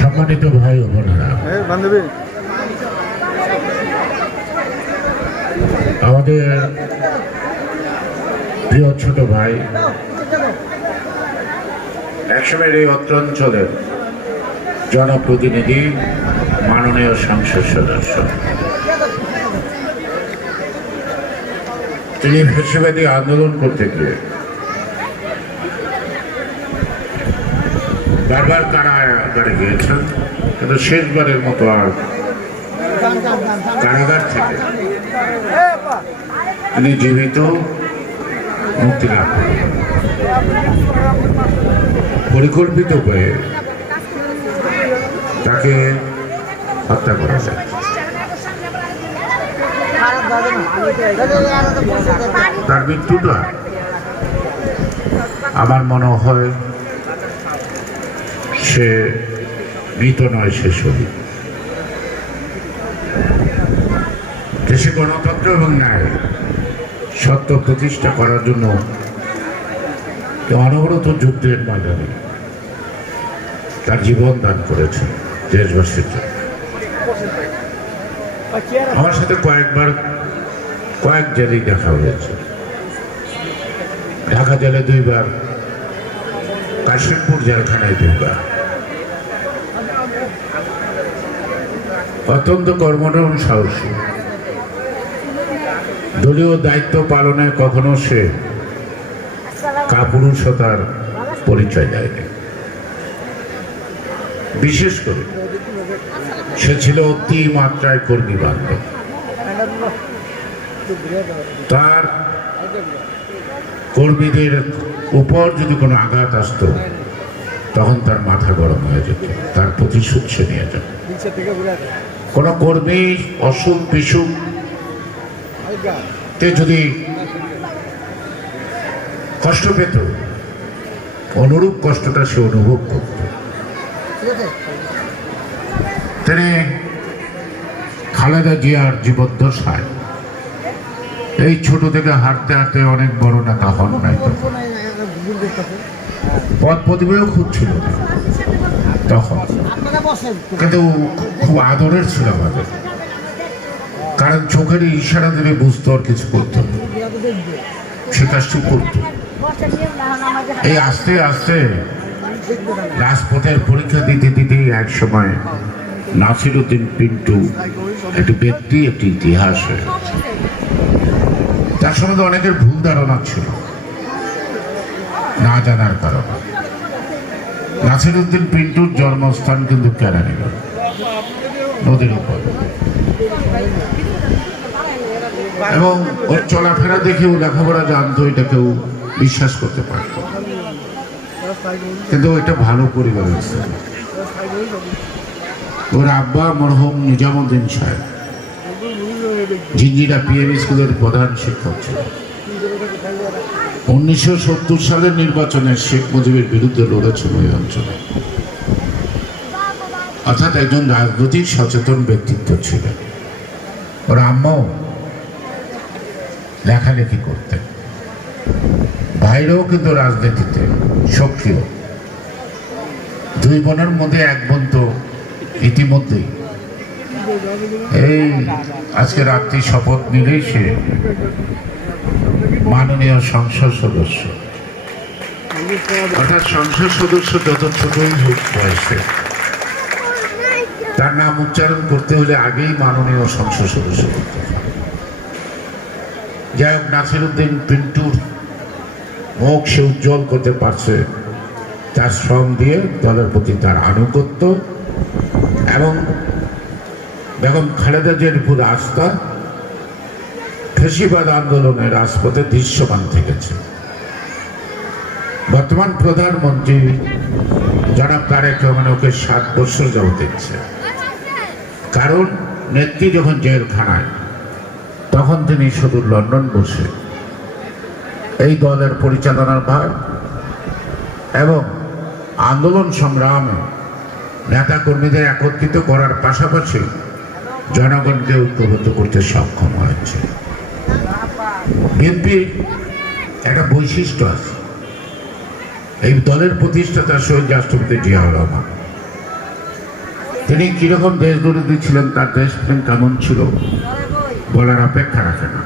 সম্মানিত ভাই ও বোনেরা, আমাদের প্রিয় ছোট ভাই একসময়ের এই অত্র অঞ্চলের জনপ্রতিনিধি, মাননীয় সংসদ সদস্য, তিনি ফ্যাসিবাদী আন্দোলন করতে গিয়ে বারবার কারাগারে গিয়েছেন, কিন্তু শেষবারের মতো আর কারাগার থেকে তিনি জীবিত মুক্তি লাভ করেন। পরিকল্পিত হয়ে তাকে হত্যা করা যায়। তার মৃত্যুটা আমার মনে হয় সে মৃত নয়, সে শহীদ। দেশে গণতন্ত্র এবং ন্যায় সত্য প্রতিষ্ঠা করার জন্য অনবরত যুদ্ধের ময়দানে তার জীবন দান করেছে দেশবাসীর জন্য। আমার সাথে কয়েক জেলেই দেখা হয়েছে। ঢাকা জেলে 2 বার, কাশিমপুর জেলখানায় 2 বার। অত্যন্ত কর্মঠ, সাহসী। দলীয় দায়িত্ব পালনে কখনো সে কাপুরুষতার পরিচয় দেয়নি। বিশেষ করে সে ছিল অতি মাত্রায় কর্মী বান্ধব। তার কর্মীদের উপর যদি কোনো আঘাত আসতো, তখন তার মাথা গরম হয়ে যেত, তার প্রতিশোধ সে নিয়ে যেত। কোনো কর্মী অসুখ বিসুখ যদি কষ্ট পেত, অনুরূপ কষ্টটা সে অনুভব করত। তিনি খালেদা জিয়ার জীবদ্দশায় এই ছোট থেকে হাঁটতে হাঁটতে অনেক বড় নেতা হন নাই, পদ প্রতিভাও খুঁজছিল তখন, কিন্তু খুব আদরের ছিল আমাদের, কারণ চোখের ইশারা দিলে বুঝতো আর কিছু করতো না, সে কাজটি করত। এই আস্তে আস্তে রাজপথের পরীক্ষা দিতে দিতে এক সময় নাসিরউদ্দিন পিন্টু একটি ব্যক্তি, একটি ইতিহাস হয়ে গেছে। তার সম্বন্ধে অনেকের ভুল ধারণা ছিল, না জানার কারণে। নাসিরউদ্দিন পিন্টুর জন্মস্থান কিন্তু কেরানীগঞ্জ, নদীর উপর, এবং ওর চলাফেরা দেখেও লেখাপড়া জানতো, এটা কেউ বিশ্বাস করতে পারত। কিন্তু এটা ভালো পরিবারের ছিল। ওর আব্বা মরহুম নিজামুদ্দিন সাহেব জিঞ্জিরা পিএম স্কুলের প্রধান শিক্ষক ছিল। 1970 সালের নির্বাচনে শেখ মুজিবের বিরুদ্ধে লড়েছিল ওই অঞ্চলে, অর্থাৎ একজন রাজনৈতিক সচেতন ব্যক্তিত্ব ছিলেন। ওর আম্মাও লেখালেখি করতেন, ভাইরাও কিন্তু রাজনীতিতে সক্রিয়। 2 বোনের মধ্যে 1 বোন তো ইতিমধ্যেই এই আজকে রাত্রি শপথ নিলেই সে মাননীয় সংসদ সদস্য, অর্থাৎ সংসদ সদস্য যত ছোটই হোক বয়সে, তার নাম উচ্চারণ করতে হলে আগেই মাননীয় সংসদ সদস্য করতে হবে। যাই হোক, নাসিরউদ্দিন পিন্টুর মুখ সে উজ্জ্বল করতে পারছে তার শ্রম দিয়ে, দলের প্রতি তার আনুগত্য, এবং বেগম খালেদা জিয়ার উপর আস্থা ফ্যাসিবাদ আন্দোলনের রাজপথে দৃশ্যমান থেকেছে। বর্তমান প্রধানমন্ত্রী জনাব তারেক রহমান ওকে 7 বছর যাবত দিচ্ছে, কারণ নেত্রী যখন জেলখানায়, তখন তিনি শুধু লন্ডন বসে এই দলের পরিচালনার ভার এবং আন্দোলন সংগ্রামে নেতা কর্মীদের একত্রিত করার পাশাপাশি জনগণকে ঐক্যবদ্ধ করতে সক্ষম হয়েছে। বিএনপির একটা বৈশিষ্ট্য আছে, এই দলের প্রতিষ্ঠাতা শহীদ রাষ্ট্রপতি জিয়াউর রহমান। তিনি কিরকম দেশ দরিদ্র ছিলেন, তার দেশপ্রেম কেমন ছিল বলার অপেক্ষা রাখে না।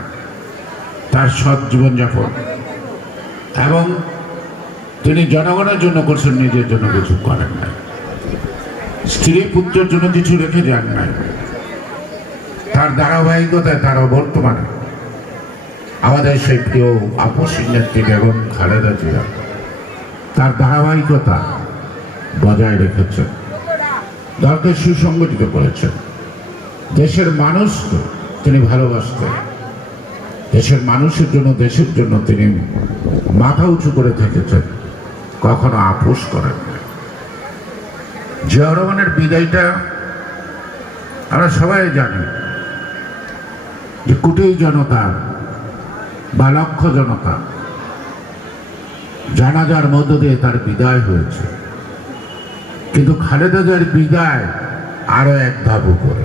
তার সৎ জীবনযাপন এবং তিনি জনগণের জন্য করছেন, নিজের জন্য কিছু করেন নাই, স্ত্রী পুত্রের জন্য কিছু রেখে যান নাই। তার ধারাবাহিকতায় তারা বর্তমানে আমাদের সেই প্রিয় আপসী নেত্রী বেগম খালেদা জিয়া তার ধারাবাহিকতা বজায় রেখেছেন, দলকে সুসংগঠিত করেছেন। দেশের মানুষকে তিনি ভালোবাসতেন, দেশের মানুষের জন্য, দেশের জন্য তিনি মাথা উঁচু করে থেকেছেন, কখনো আপোষ করেন না। জিয়াউর রহমানের বিদায়টা আমরা সবাই জানি যে কোটি জনতা বা লক্ষ জনতা জানাজার মধ্য দিয়ে তার বিদায় হয়েছে। কিন্তু খালেদা জিয়ার বিদায় আরো এক ধাপ উপরে,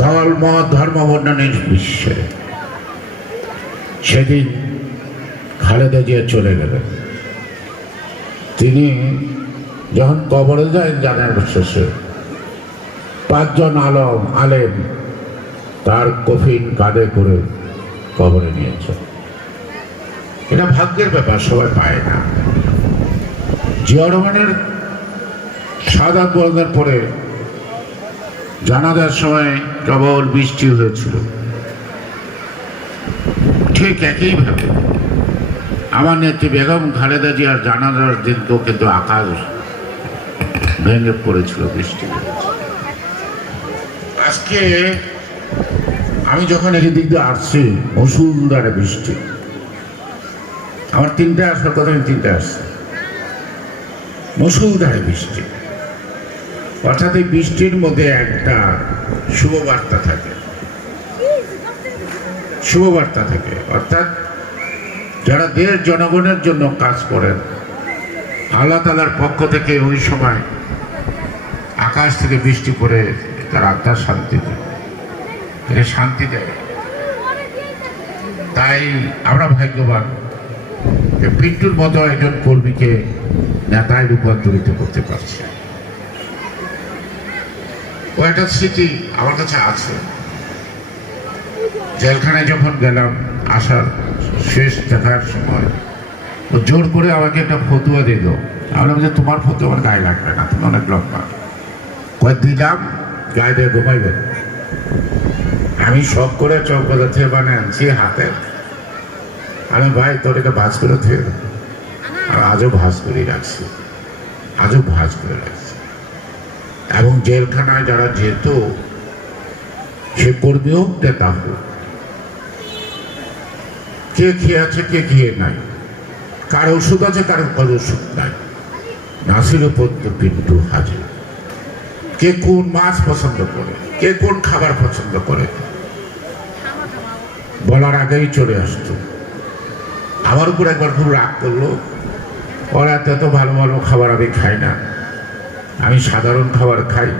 দল মত ধর্ম বর্ণ নির্বিশেষে। সেদিন খালেদা জিয়া চলে গেলেন। তিনি যখন কবরে যায় জানার শেষে 5 জন আলেম তার কফিন কাঁধে করে কবরে নিয়েছে। এটা ভাগ্যের ব্যাপার, সবাই পায় না। জিয়াউর রহমানের শাহাদাত বরণের পরে জানাজার সময় কেবল বৃষ্টি হয়েছিল। ঠিক একইভাবে আমার নেত্রী বেগম খালেদা জিয়ার জানাজার দিনকেও কিন্তু আকাশ ভেঙে পড়েছিল, বৃষ্টি হয়েছে। আজকে আমি যখন এই দিক দিয়ে আসছি, মুষলধারে বৃষ্টি। আমার 3টে আসার কথা, আমি 3টে আসছি, মুষলধারে বৃষ্টি। অর্থাৎ এই বৃষ্টির মধ্যে একটা শুভবার্তা থাকে, শুভবার্তা থাকে। অর্থাৎ যারা দেশ জনগণের জন্য কাজ করেন, আল্লাহ তাআলার পক্ষ থেকে ওই সময় আকাশ থেকে বৃষ্টি করে তার আত্মার শান্তি দেয়, এটা শান্তি দেয়। তাই আমরা ভাগ্যবান যে পিন্টুর মতো একজন কর্মীকে নেতায় রূপান্তরিত করতে পারছে। ও একটা স্মৃতি আমার কাছে আছে। জেলখানায় যখন গেলাম, আসার শেষ দেখার সময় ও জোর করে আমাকে একটা ফতুয়া দিল। আমি বললাম যে তোমার ফতুয়া আমার গায়ে লাগবে না, তুমি অনেক লম্বা। কয়েক দিলাম, গায়ে দিয়ে ঘুমাইবে। আমি শখ করে চৌকোদা থেকে বানিয়ে আনছি হাতে। আমি ভাই তোর এটা ভাজ করে থেকে, আর আজও ভাজ করেই রাখছি, আজও ভাজ করে রাখছি। এবং জেলখানায় যারা যেত, সে কর্মী হোক নেতা হোক, কে খেয়ে আছে কে খেয়ে নাই, কার ওষুধ আছে কার ওষুধ নাই, নাসির পদ্ম পিন্টু হাজির। কে কোন মাছ পছন্দ করে, কে কোন খাবার পছন্দ করে, বলার আগেই চলে আসতো। আমার উপর একবার খুব রাগ করলো, ওরা এত ভালো ভালো খাবার আমি খাই না, আমি সাধারণ খাবার খাই,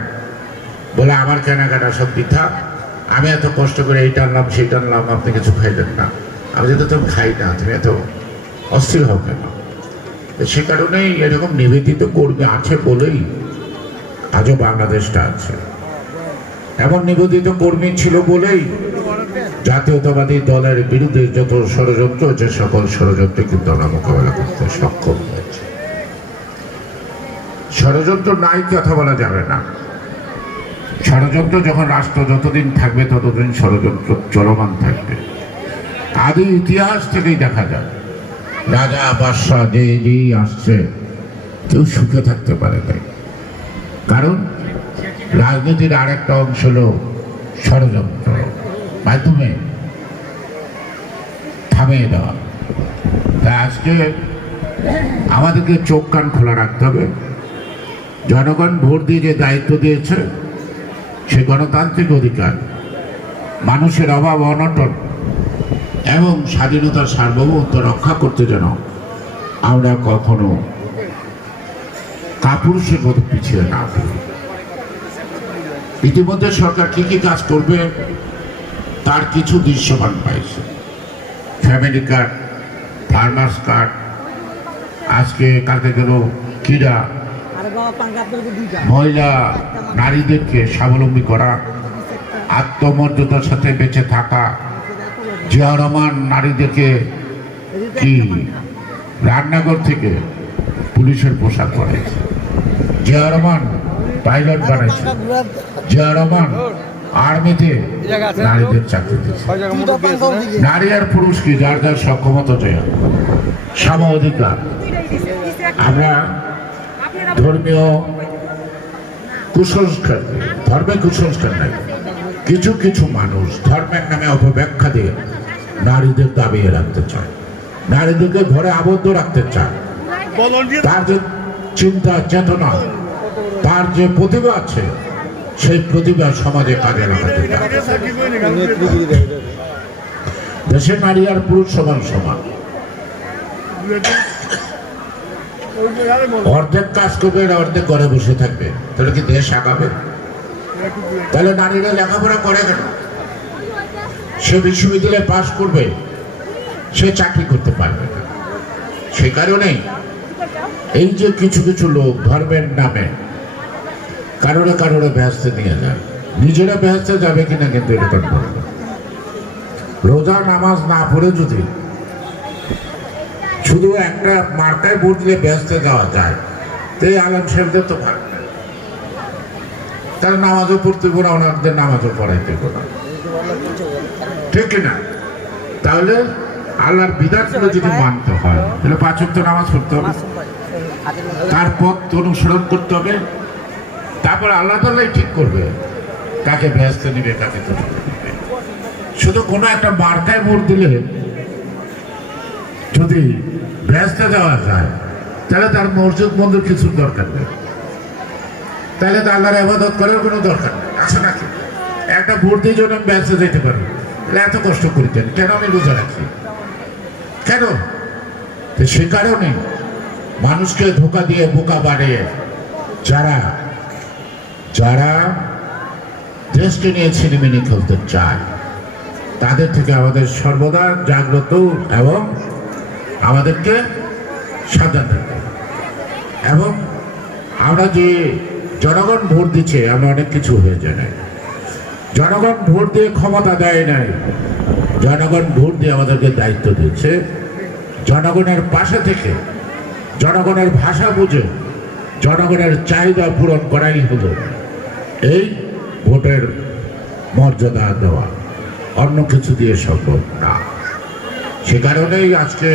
বলে আমার কেনাকাটা সব বৃথা, আমি এত কষ্ট করে এইটা আনলাম সেইটা আনলাম, আপনি কিছু খাইলেন না। আমি যেহেতু তুমি খাই না, তুমি এত অস্থির হও কেন? সে কারণেই এরকম নিবেদিত কর্মী আছে বলেই আজও বাংলাদেশটা আছে। এমন নিবেদিত কর্মী ছিল বলেই জাতীয়তাবাদী দলের বিরুদ্ধে যত ষড়যন্ত্র হচ্ছে, সকল ষড়যন্ত্র কিন্তু আমরা মোকাবেলা করতে সক্ষম হয়েছে। ষড়যন্ত্র নাই কথা বলা যাবে না। ষড়যন্ত্র যখন রাষ্ট্র যতদিন থাকবে ততদিন ষড়যন্ত্র চলমান থাকবে। আদি ইতিহাস থেকেই দেখা যায়, রাজা বাদশাহ যেই আসছে কেউ সুখে থাকতে পারে নাই। কারণ রাজনীতির আর একটা অংশ হলো ষড়যন্ত্র, মাধ্যমে থামিয়ে দেওয়া। তাই আজকে আমাদেরকে চোখ কান খোলা রাখতে হবে। জনগণ ভোট দিয়ে যে দায়িত্ব দিয়েছে, সে গণতান্ত্রিক অধিকার, মানুষের অভাব অনটন এবং স্বাধীনতার সার্বভৌমত্ব রক্ষা করতে যেন আমরা কখনো কাপুরুষের মতো পিছিয়ে না পড়ি। ইতিমধ্যে সরকার কি কি কাজ করবে তার কিছু দৃশ্যমান পাইছে। ফ্যামিলি কার্ড, ফার্মার্স কার্ড, আজকে কালকে গেল ক্রীড়া, মহিলা নারীদেরকে স্বাবলম্বী করা, আত্মমর্যাদার সাথে বেঁচে থাকা। জিয়া রহমান নারীদেরকে কি রান্নাঘর থেকে পুলিশের পোশাক পরাইছে, জিয়া রহমান পাইলট বানাইছে, জিয়া রহমান আর্মিতে নারীদের চাকরি দিচ্ছে। নারী আর পুরুষ কি যার যার সক্ষমতা দেয়, সম অধিকার। আমরা ধর্মীয় কুসংস্কার, ধর্মের কুসংস্কার নাই, কিছু কিছু মানুষ ধর্মের নামে অপব্যাখ্যা দিয়ে নারীদের দাবিয়ে রাখতে চায়, নারীদেরকে ঘরে আবদ্ধ রাখতে চায়। তার যে চিন্তা চেতনা, তার যে প্রতিভা আছে, সেই প্রতিভা সমাজে কাজে লাগাতে চায়। দেশের নারী আর পুরুষ সমান সমান, অর্ধেক কাজ করবে আর অর্ধেক ঘরে বসে থাকবে, তাহলে কি দেশ আগাবে? তাহলে নারীরা লেখাপড়া করে কেন? সে বিশ্ববিদ্যালয়ে পাশ করবে, সে চাকরি করতে পারবে না। সে কারণেই এই যে কিছু কিছু লোক ধর্মের নামে কারোরে কারোরে ব্যস্ত নিয়ে যায়, নিজেরা ব্যস্ত যাবে কিনা কিন্তু এটা করবে। রোজা নামাজ না পড়ে যদি শুধু একটা মার্কায় ভোট দিলে ব্যস্ত যাওয়া যায়, তো এই আলম সাহেবদের তো ভাগ না, তারা নামাজও পড়তে না, ওনাদের নামাজও পড়াইতে না, ঠিক কিনা? তাহলে আল্লাহর বিধানগুলো যদি মানতে হয় তাহলে 5 ওয়াক্ত নামাজ পড়তে হবে, তার পথ অনুসরণ করতে হবে। তারপর আল্লাহ তাআলাই ঠিক করবে কাকে ব্যস্ত নিবে, কাকে তো নিবে। শুধু কোনো একটা মার্কায় ভোট দিলে যদি ব্যস্ত যাওয়া যায়, তাহলে তার মসজিদ মন্দির কিছুর দরকার নেই, তাহলে তো আল্লাহর ইবাদত করার কোনো দরকার নেই, আছে নাকি? একটা ভোট দিয়ে জন্য আমি ব্যস্ত যেতে পারি, তাহলে এত কষ্ট করিতেন কেন? আমি রোজা রাখি কেন? সে কারণে মানুষকে ধোঁকা দিয়ে বোকা বানিয়ে যারা যারা দেশকে নিয়ে ছিনিমিনি খেলতে চায়, তাদের থেকে আমাদের সর্বদা জাগ্রত এবং আমাদেরকে সাবধান থাকতে। এবং আমরা যে জনগণ ভোট দিচ্ছে, আমরা অনেক কিছু হয়ে যায় না। জনগণ ভোট দিয়ে ক্ষমতা দেয় নাই, জনগণ ভোট দিয়ে আমাদেরকে দায়িত্ব দিচ্ছে। জনগণের পাশে থেকে জনগণের ভাষা বুঝে জনগণের চাহিদা পূরণ করাই হলো এই ভোটের মর্যাদা দেওয়া, অন্য কিছু দিয়ে সম্ভব না। সে কারণেই আজকে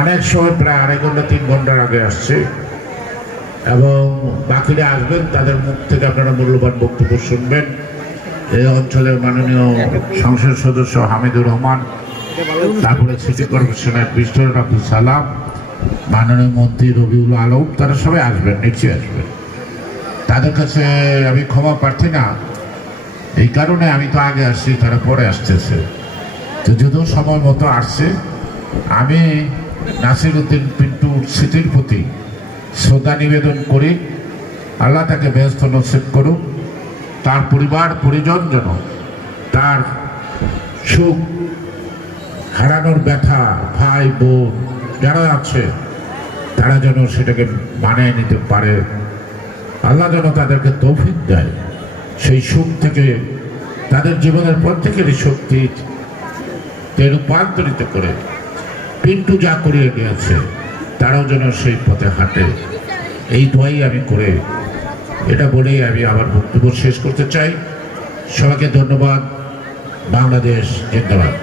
অনেক সময় প্রায় 2.5 ঘন্টা 3 ঘন্টার আগে আসছে, এবং বাকিরা আসবেন, তাদের মুখ থেকে আপনারা মূল্যবান বক্তব্য শুনবেন। এই অঞ্চলের মাননীয় সংসদ সদস্য হামিদুর রহমান, তারপরে সিটি কর্পোরেশনের বিশ্বর আব্দুল সালাম, মাননীয় মন্ত্রী রবিউল আলম, তারা সবাই আসবেন, নিচে আসবেন। তাদের কাছে আমি ক্ষমা প্রার্থী না, এই কারণে আমি তো আগে আসছি, তারা পরে আসতেছে। তো যদিও সময় মতো আসছে, আমি নাসির উদ্দিন পিন্টুর স্মৃতির প্রতি শ্রদ্ধা নিবেদন করি। আল্লাহ তাকে ব্যস্ত নসিব করুক, তার পরিবার পরিজন যেন তার সুখ হারানোর ব্যথা, ভাই বোন যারা আছে তারা যেন সেটাকে মানিয়ে নিতে পারে। আল্লাহ যেন তাদেরকে তৌফিক দেয়, সেই সুখ থেকে তাদের জীবনের প্রত্যেকেরই শক্তি রূপান্তরিত করে পিন্টু যা করিয়ে নিয়েছে তারাও যেন সেই পথে হাঁটে, এই দোয়াই আমি করে এটা বলেই আমি আমার বক্তব্য শেষ করতে চাই। সবাইকে ধন্যবাদ। বাংলাদেশ জিন্দাবাদ।